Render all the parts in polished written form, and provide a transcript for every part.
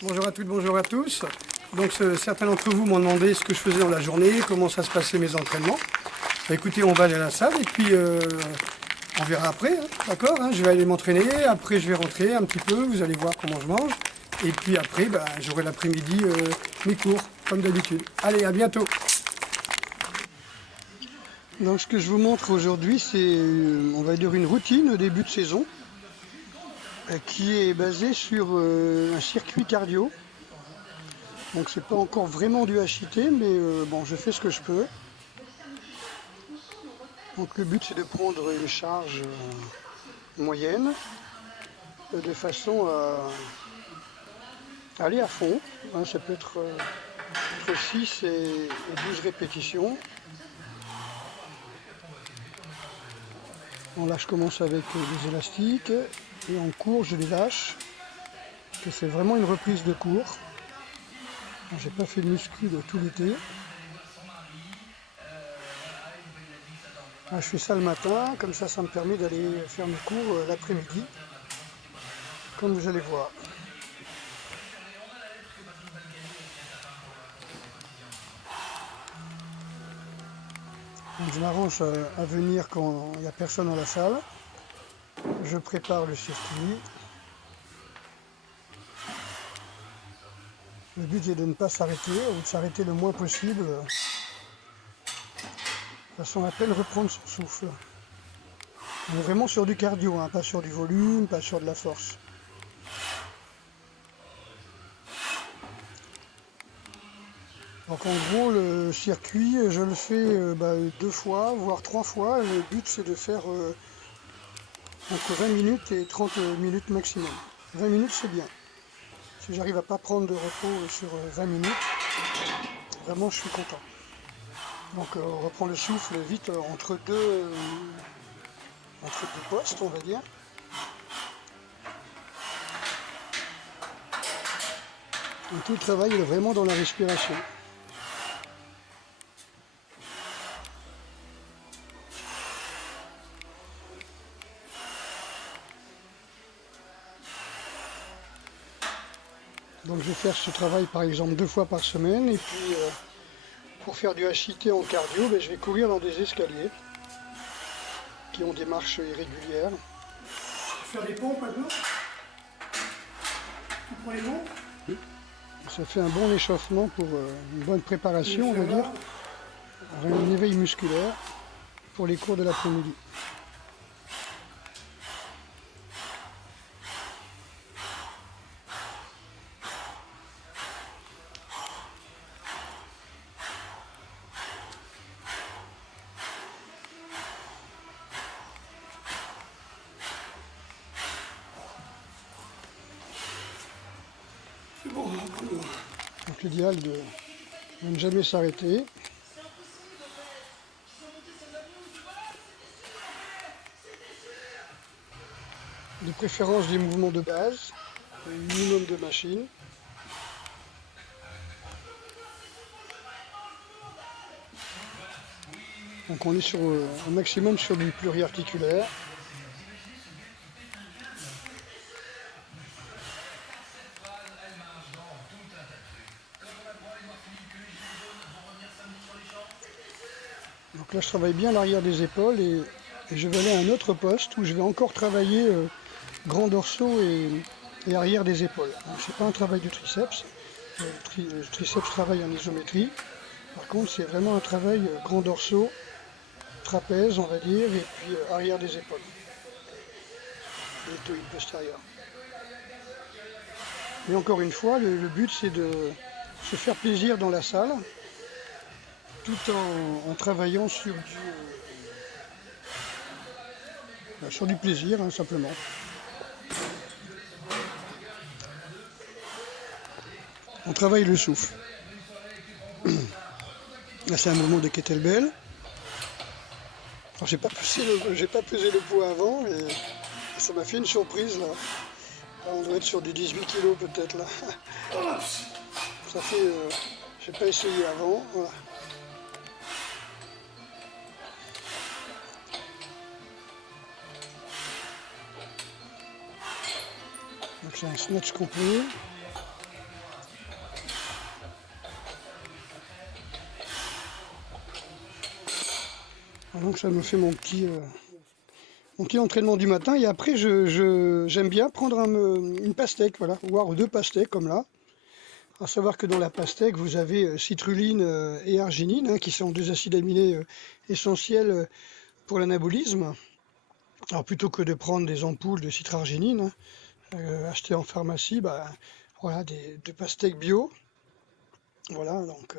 Bonjour à toutes, bonjour à tous. Donc certains d'entre vous m'ont demandé ce que je faisais dans la journée, comment ça se passait mes entraînements. Bah, écoutez, on va aller à la salle et puis on verra après, hein, d'accord, hein. Je vais aller m'entraîner, après je vais rentrer un petit peu, vous allez voir comment je mange. Et puis après, bah, j'aurai l'après-midi mes cours, comme d'habitude. Allez, à bientôt. Donc ce que je vous montre aujourd'hui, c'est, on va dire, une routine au début de saison qui est basée sur un circuit cardio. Donc c'est pas encore vraiment du HIIT, mais bon, je fais ce que je peux. Donc le but c'est de prendre une charge moyenne de façon à aller à fond. Hein, ça peut être entre 6 et 12 répétitions. Bon, là je commence avec des élastiques et en cours je les lâche. Parce que c'est vraiment une reprise de cours. J'ai pas fait de muscu de tout l'été. Je fais ça le matin, comme ça me permet d'aller faire mes cours l'après-midi, comme vous allez voir. Donc, je m'arrange à venir quand il n'y a personne dans la salle. Je prépare le circuit. Le but est de ne pas s'arrêter, ou de s'arrêter le moins possible, de façon à peine reprendre son souffle. On est vraiment sur du cardio, hein, pas sur du volume, pas sur de la force. Donc en gros, le circuit, je le fais 2 fois, voire 3 fois. Le but c'est de faire entre 20 minutes et 30 minutes maximum. 20 minutes c'est bien. Si j'arrive à pas prendre de repos sur 20 minutes, vraiment je suis content. Donc on reprend le souffle vite entre deux postes, on va dire. Et tout le travail est vraiment dans la respiration. Donc je vais faire ce travail par exemple 2 fois par semaine et puis pour faire du HIIT en cardio, je vais courir dans des escaliers qui ont des marches irrégulières. Faire des pompes maintenant. Tu prends les pompes. Oui. Ça fait un bon échauffement pour une bonne préparation, on va dire, un éveil musculaire pour les cours de l'après-midi. Donc l'idéal de ne jamais s'arrêter. De préférence des mouvements de base, un minimum de machines. Donc on est sur un maximum sur du pluriarticulaire. Donc là je travaille bien l'arrière des épaules et je vais aller à un autre poste où je vais encore travailler grand dorsaux et arrière des épaules. C'est pas un travail du triceps. Le triceps travaille en isométrie. Par contre c'est vraiment un travail grand dorsaux, trapèze on va dire, et puis arrière des épaules. Deltoïde postérieur. Et encore une fois, le but c'est de se faire plaisir dans la salle, tout en travaillant sur du plaisir, hein, simplement. On travaille le souffle. Là c'est un mouvement de kettlebell. Alors j'ai pas pesé le poids avant et ça m'a fait une surprise là. On doit être sur du 18 kg peut-être là. Ça fait, j'ai pas essayé avant. Voilà. Donc c'est un snatch complet. Donc ça me fait mon petit entraînement du matin. Et après, j'aime bien prendre une pastèque, voilà, voire deux pastèques comme là. À savoir que dans la pastèque, vous avez citrulline et arginine, hein, qui sont deux acides aminés essentiels pour l'anabolisme. Alors plutôt que de prendre des ampoules de citrarginine, achetées en pharmacie, bah, voilà, des pastèques bio. Voilà, donc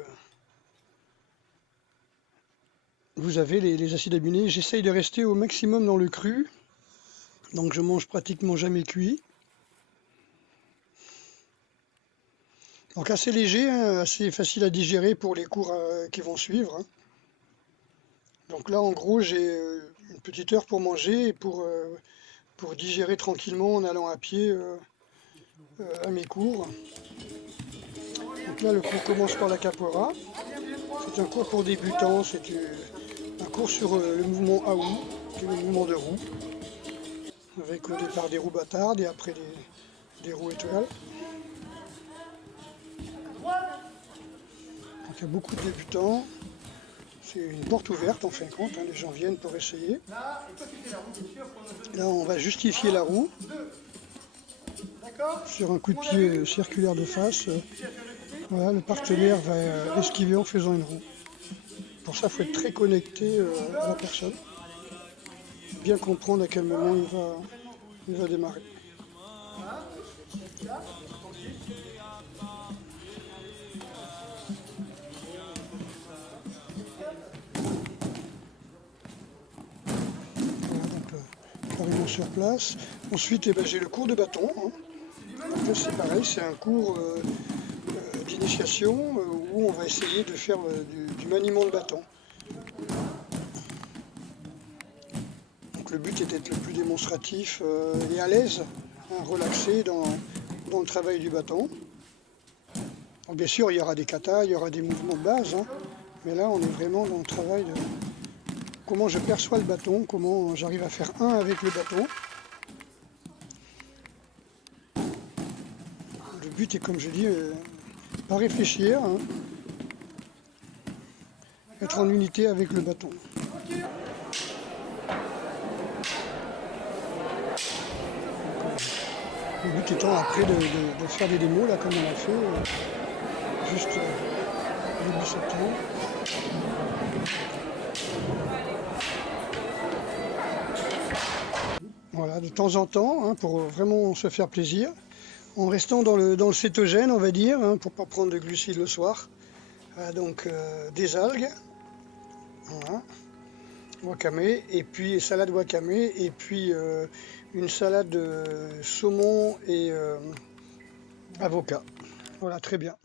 vous avez les acides aminés. J'essaye de rester au maximum dans le cru, donc je mange pratiquement jamais cuit. Donc assez léger, hein, assez facile à digérer pour les cours qui vont suivre, hein. Donc là, en gros, j'ai une petite heure pour manger et pour digérer tranquillement en allant à pied à mes cours. Donc là, le cours commence par la capoeira. C'est un cours pour débutants, c'est un cours sur le mouvement Aou, qui est le mouvement de roue, avec au départ des roues bâtardes et après des roues étoiles. Donc il y a beaucoup de débutants. C'est une porte ouverte en fin de compte, hein, les gens viennent pour essayer. Là, on va justifier la roue sur un coup de pied circulaire de face. Voilà, le partenaire va esquiver en faisant une roue. Pour ça, il faut être très connecté à la personne, bien comprendre à quel moment il va démarrer. Voilà, donc arrivons sur place. Ensuite, eh ben, j'ai le cours de bâton, hein. Donc là, c'est pareil, c'est un cours d'initiation où on va essayer de faire du maniement de bâton. Donc le but est d'être le plus démonstratif et à l'aise, hein, relaxé dans le travail du bâton. Donc bien sûr, il y aura des katas, il y aura des mouvements de base, hein, mais là, on est vraiment dans le travail de comment je perçois le bâton, comment j'arrive à faire un avec le bâton. Le but est, comme je dis, pas réfléchir, hein, être en unité avec le bâton. Le but étant après de faire des démos, là, comme on a fait, juste début septembre. Voilà, de temps en temps, hein, pour vraiment se faire plaisir, en restant dans le cétogène, on va dire, hein, pour ne pas prendre de glucides le soir. Donc des algues, voilà, wakame, et puis salade wakame, et puis une salade de saumon et avocat. Voilà, très bien.